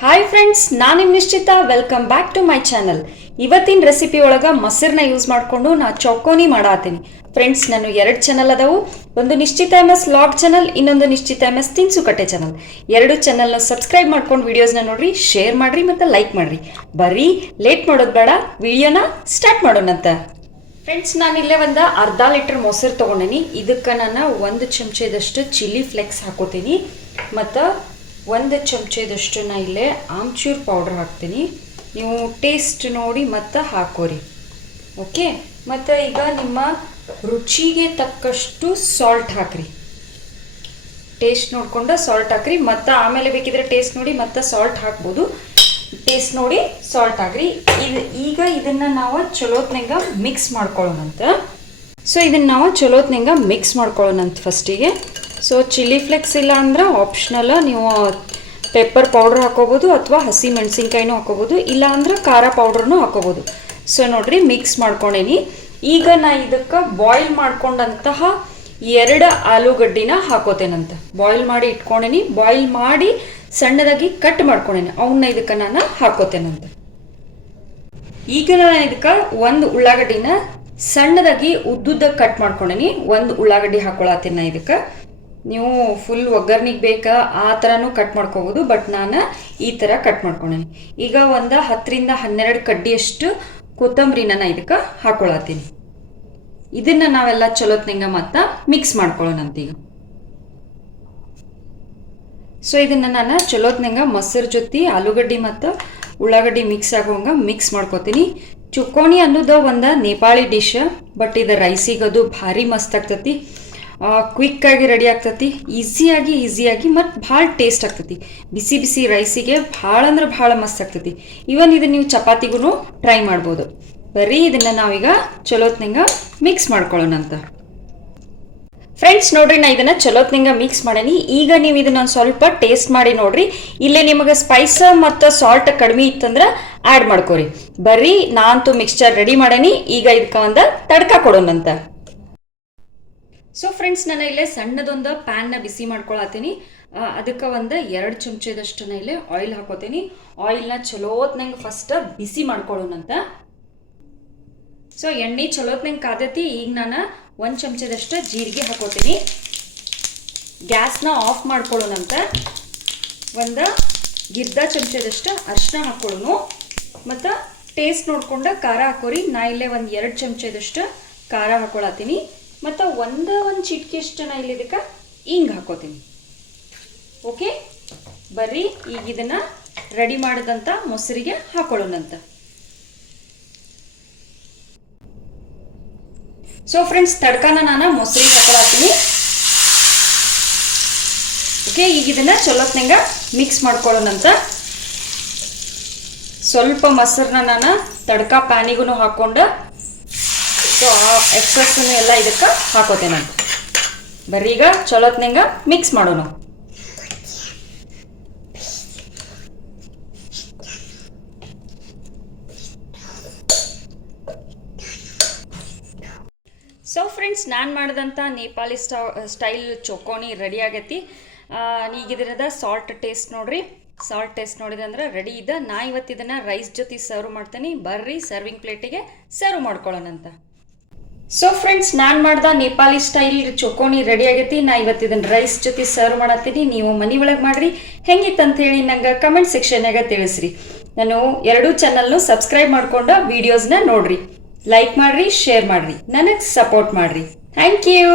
Hi friends, ನಾನು ನಿಮ್ಮ ನಿಶ್ಚಿತ. Welcome back to my channel. ಇವತ್ತಿನ ರೆಸಿಪಿ ಒಳಗೆ ಮೊಸರನ್ನ ಯೂಸ್ ಮಾಡಿಕೊಂಡು ನಾ ಚೌಕೋನಿ ಮಾಡಾತೀನಿ. ಫ್ರೆಂಡ್ಸ್, ನಾನು 2 ಚಾನಲ್ ಅದಾವು. ಒಂದು ನಿಶ್ಚಿತ MS ಲಾಗ್ ಚಾನಲ್, ಇನ್ನೊಂದು ನಿಶ್ಚಿತ MS ತಿನ್ಸುಕಟ್ಟೆ ಚಾನಲ್. 2 ಚಾನಲ್ನ ಸಬ್ಸ್ಕ್ರೈಬ್ ಮಾಡ್ಕೊಂಡು ವಿಡಿಯೋಸ್ನ ನೋಡ್ರಿ, ಶೇರ್ ಮಾಡ್ರಿ ಮತ್ತು ಲೈಕ್ ಮಾಡ್ರಿ. ಬರ್ರಿ ಲೇಟ್ ಮಾಡೋದು ಬೇಡ, ವಿಡಿಯೋನ ಸ್ಟಾರ್ಟ್ ಮಾಡೋಣಂತ. ಫ್ರೆಂಡ್ಸ್, ನಾನಿಲ್ಲೇ ಒಂದು ಅರ್ಧ ಲೀಟರ್ ಮೊಸರು ತೊಗೊಂಡೇನಿ. ಇದಕ್ಕೆ ನಾನು 1 ಚಮಚದಷ್ಟು ಚಿಲ್ಲಿ ಫ್ಲೆಕ್ಸ್ ಹಾಕೋತೀನಿ ಮತ್ತು 1 ಚಮಚದಷ್ಟು ನಾ ಇಲ್ಲೇ ಆಮ್ಚೂರ್ ಪೌಡ್ರ್ ಹಾಕ್ತೀನಿ. ನೀವು ಟೇಸ್ಟ್ ನೋಡಿ ಮತ್ತು ಹಾಕೋರಿ, ಓಕೆ. ಮತ್ತು ಈಗ ನಿಮ್ಮ ರುಚಿಗೆ ತಕ್ಕಷ್ಟು ಸಾಲ್ಟ್ ಹಾಕ್ರಿ. ಟೇಸ್ಟ್ ನೋಡಿಕೊಂಡು ಸಾಲ್ಟ್ ಹಾಕ್ರಿ, ಮತ್ತು ಆಮೇಲೆ ಬೇಕಿದ್ರೆ ಟೇಸ್ಟ್ ನೋಡಿ ಮತ್ತು ಸಾಲ್ಟ್ ಹಾಕ್ಬೋದು. ಟೇಸ್ಟ್ ನೋಡಿ ಸಾಲ್ಟ್ ಹಾಕ್ರಿ. ಈಗ ಇದನ್ನು ನಾವು ಚಲೋತ್ನಂಗ ಮಿಕ್ಸ್ ಮಾಡ್ಕೊಳ್ಳೋಣಂತ. ಸೊ ಇದನ್ನು ನಾವು ಚಲೋತ್ನಂಗ ಮಿಕ್ಸ್ ಮಾಡ್ಕೊಳ್ಳೋಣಂತ ಫಸ್ಟಿಗೆ. ಸೊ ಚಿಲ್ಲಿ ಫ್ಲೆಕ್ಸ್ ಇಲ್ಲ ಅಂದ್ರೆ ಆಪ್ಷನಲ್, ನೀವು ಪೆಪ್ಪರ್ ಪೌಡ್ರ್ ಹಾಕೋಬೋದು ಅಥವಾ ಹಸಿ ಮೆಣಸಿನ್ಕಾಯಿನೂ ಹಾಕೋಬೋದು, ಇಲ್ಲ ಅಂದ್ರೆ ಖಾರ ಪೌಡ್ರನ್ನೂ ಹಾಕೋಬೋದು. ಸೊ ನೋಡ್ರಿ, ಮಿಕ್ಸ್ ಮಾಡ್ಕೊಂಡೇನಿ. ಈಗ ನಾ ಇದಕ್ಕೆ ಬಾಯ್ಲ್ ಮಾಡ್ಕೊಂಡಂತಹ 2 ಆಲೂಗಡ್ಡಿನ ಹಾಕೋತೇನಂತ. ಬಾಯ್ಲ್ ಮಾಡಿ ಇಟ್ಕೊಂಡೇನಿ. ಬಾಯ್ಲ್ ಮಾಡಿ ಸಣ್ಣದಾಗಿ ಕಟ್ ಮಾಡ್ಕೊಂಡೇನಿ, ಅವನ್ನ ಇದಕ್ಕೆ ನಾನು ಹಾಕೋತೇನಂತ. ಈಗ ನಾನು ಇದಕ್ಕೆ 1 ಉಳ್ಳಾಗಡ್ಡಿನ ಸಣ್ಣದಾಗಿ ಉದ್ದುದ್ದ ಕಟ್ ಮಾಡ್ಕೊಂಡೇನಿ. 1 ಉಳ್ಳಾಗಡ್ಡಿ ಹಾಕೊಳತ್ತೇನೆ ನಾ ಇದಕ್ಕೆ. ನೀವು ಫುಲ್ ಒಗ್ಗರ್ನಿಗೆ ಬೇಕಾ ಆ ಥರನೂ ಕಟ್ ಮಾಡ್ಕೋಬೋದು, ಬಟ್ ನಾನು ಈ ಥರ ಕಟ್ ಮಾಡ್ಕೊಂಡೇನಿ. ಈಗ ಒಂದು 10ರಿಂದ 12 ಕಡ್ಡಿಯಷ್ಟು ಕೊತ್ತಂಬರಿನ ನಾ ಇದಕ್ಕೆ ಹಾಕೊಳತ್ತೀನಿ. ಇದನ್ನು ನಾವೆಲ್ಲ ಚಲೋತ್ನಂಗ ಮತ್ತು ಮಿಕ್ಸ್ ಮಾಡ್ಕೊಳ್ಳೋಣಂತ ಈಗ. ಸೊ ಇದನ್ನು ನಾನು ಚಲೋತ್ನಂಗ ಮೊಸರು ಜೊತೆ ಆಲೂಗಡ್ಡಿ ಮತ್ತು ಉಳ್ಳಾಗಡ್ಡಿ ಮಿಕ್ಸ್ ಆಗೋಂಗೆ ಮಿಕ್ಸ್ ಮಾಡ್ಕೋತೀನಿ. ಚುಕ್ಕೋಣಿ ಅನ್ನೋದು ಒಂದು ನೇಪಾಳಿ ಡಿಶ್, ಬಟ್ ಇದು ರೈಸಿಗೆ ಅದು ಭಾರಿ ಮಸ್ತ್ ಆಗ್ತತಿ. ಕ್ವಿಕ್ಕಾಗಿ ರೆಡಿ ಆಗ್ತತಿ, ಈಸಿಯಾಗಿ ಮತ್ತು ಭಾಳ ಟೇಸ್ಟ್ ಆಗ್ತತಿ. ಬಿಸಿ ಬಿಸಿ ರೈಸಿಗೆ ಭಾಳ ಅಂದ್ರೆ ಭಾಳ ಮಸ್ತ್ ಆಗ್ತತಿ. ಇವನ್ ಇದನ್ನು ನೀವು ಚಪಾತಿಗೂ ಟ್ರೈ ಮಾಡ್ಬೋದು. ಬರೀ ಇದನ್ನು ನಾವೀಗ ಚಲೋತ್ನಂಗ ಮಿಕ್ಸ್ ಮಾಡ್ಕೊಳ್ಳೋಣಂತ. ಫ್ರೆಂಡ್ಸ್ ನೋಡ್ರಿ, ನಾ ಇದನ್ನು ಚಲೋತ್ನಂಗ ಮಿಕ್ಸ್ ಮಾಡೀನಿ. ಈಗ ನೀವು ಇದನ್ನ ಸ್ವಲ್ಪ ಟೇಸ್ಟ್ ಮಾಡಿ ನೋಡ್ರಿ. ಇಲ್ಲೇ ನಿಮಗೆ ಸ್ಪೈಸ್ ಮತ್ತು ಸಾಲ್ಟ್ ಕಡಿಮೆ ಇತ್ತಂದ್ರೆ ಆ್ಯಡ್ ಮಾಡ್ಕೊರಿ. ಬರ್ರಿ, ನಾನಂತೂ ಮಿಕ್ಸ್ಚರ್ ರೆಡಿ ಮಾಡೀನಿ. ಈಗ ಇದಕ್ಕೆ ಒಂದು ತಡ್ಕ ಕೊಡೋಣಂತ. ಸೊ ಫ್ರೆಂಡ್ಸ್, ನಾನು ಇಲ್ಲೇ ಸಣ್ಣದೊಂದು ಪ್ಯಾನ್ನ ಬಿಸಿ ಮಾಡ್ಕೊಳತ್ತೀನಿ. ಅದಕ್ಕೆ ಒಂದು 2 ಚಮಚದಷ್ಟು ಇಲ್ಲೇ ಆಯಿಲ್ ಹಾಕೋತೀನಿ. ಆಯಿಲ್ನ ಚಲೋತ್ನಂಗೆ ಫಸ್ಟ್ ಬಿಸಿ ಮಾಡ್ಕೊಳ್ಳೋಣಂತ. ಸೊ ಎಣ್ಣೆ ಚಲೋತ್ನಂಗೆ ಕಾದೈತಿ. ಈಗ ನಾನು 1 ಚಮಚದಷ್ಟು ಜೀರಿಗೆ ಹಾಕೋತೀನಿ. ಗ್ಯಾಸ್ನ ಆಫ್ ಮಾಡ್ಕೊಳ್ಳೋಣಂತ. ಒಂದು ಗಿರ್ದ ಚಮಚದಷ್ಟು ಅರಿಶಿನ ಹಾಕೊಳ್ಳೋನು ಮತ್ತು ಟೇಸ್ಟ್ ನೋಡ್ಕೊಂಡು ಖಾರ ಹಾಕೋರಿ. ನಾ ಇಲ್ಲೇ ಒಂದು 2 ಚಮಚದಷ್ಟು ಖಾರ ಹಾಕೊಳತ್ತೀನಿ ಮತ್ತು ಒಂದು ಚಿಟಿಕೆಷ್ಟು ನಾ ಇಲ್ಲಿ ಇದಕ್ಕೆ ಹಿಂಗೆ ಹಾಕೋತೀನಿ, ಓಕೆ. ಬರ್ರಿ ಈಗ ಇದನ್ನು ರೆಡಿ ಮಾಡಿದಂಥ ಮೊಸರಿಗೆ ಹಾಕೊಳ್ಳೋಣಂತ. ಸೊ ಫ್ರೆಂಡ್ಸ್, ತಡ್ಕಾನ ನಾನು ಮೊಸರಿಗೆ ಹಾಕೊಳತ್ತೀನಿ, ಓಕೆ. ಈಗ ಇದನ್ನು ಚಲೋತ್ನಂಗ ಮಿಕ್ಸ್ ಮಾಡ್ಕೊಳ್ಳೋಣಂತ. ಸ್ವಲ್ಪ ಮೊಸರನ್ನ ನಾನು ತಡ್ಕ ಪ್ಯಾನಿಗೂ ಹಾಕ್ಕೊಂಡು ಸೊ ಆ ಎಕ್ಸಸ್ಸನ್ನು ಎಲ್ಲ ಇದಕ್ಕೆ ಹಾಕೋತೇನಂತ. ಬರ್ರಿ ಈಗ ಚಲೋತ್ನಂಗ ಮಿಕ್ಸ್ ಮಾಡೋಣ. ಸೊ ಫ್ರೆಂಡ್ಸ್, ನಾನು ಮಾಡಿದಂಥ ನೇಪಾಳಿ ಸ್ಟೈಲ್ ಚೊಕೋನಿ ರೆಡಿ ಆಗೈತಿ. ಈಗ ಇದರದ ಸಾಲ್ಟ್ ಟೇಸ್ಟ್ ನೋಡ್ರಿ. ಸಾಲ್ಟ್ ಟೇಸ್ಟ್ ನೋಡಿದೆ ಅಂದ್ರೆ ರೆಡಿ ಇದೆ. ನಾ ಇವತ್ತು ಇದನ್ನು ರೈಸ್ ಜೊತೆ ಸರ್ವ್ ಮಾಡ್ತೀನಿ. ಬರ್ರಿ ಸರ್ವಿಂಗ್ ಪ್ಲೇಟಿಗೆ ಸರ್ವ್ ಮಾಡ್ಕೊಳ್ಳೋಣಂತ. ಸೊ ಫ್ರೆಂಡ್ಸ್, ನಾನು ಮಾಡ್ದ ನೇಪಾಳಿ ಸ್ಟೈಲ್ ಚೊಕೋನಿ ರೆಡಿ ಆಗೈತಿ. ನಾ ಇವತ್ತು ಇದನ್ನು ರೈಸ್ ಜೊತೆ ಸರ್ವ್ ಮಾಡತ್ತೀನಿ. ನೀವು ಮನೆ ಒಳಗೆ ಮಾಡ್ರಿ. ಹೆಂಗಿತ್ತಂತ ಹೇಳಿ ನಂಗೆ ಕಮೆಂಟ್ ಸೆಕ್ಷನ್ಯಾಗ ತಿಳಿಸ್ರಿ. ನಾನು 2 ಚಾನಲ್ನು ಸಬ್ಸ್ಕ್ರೈಬ್ ಮಾಡ್ಕೊಂಡು ವಿಡಿಯೋಸ್ನ ನೋಡ್ರಿ, ಲೈಕ್ ಮಾಡ್ರಿ, ಶೇರ್ ಮಾಡ್ರಿ, ನನಗೆ ಸಪೋರ್ಟ್ ಮಾಡ್ರಿ. Thank you.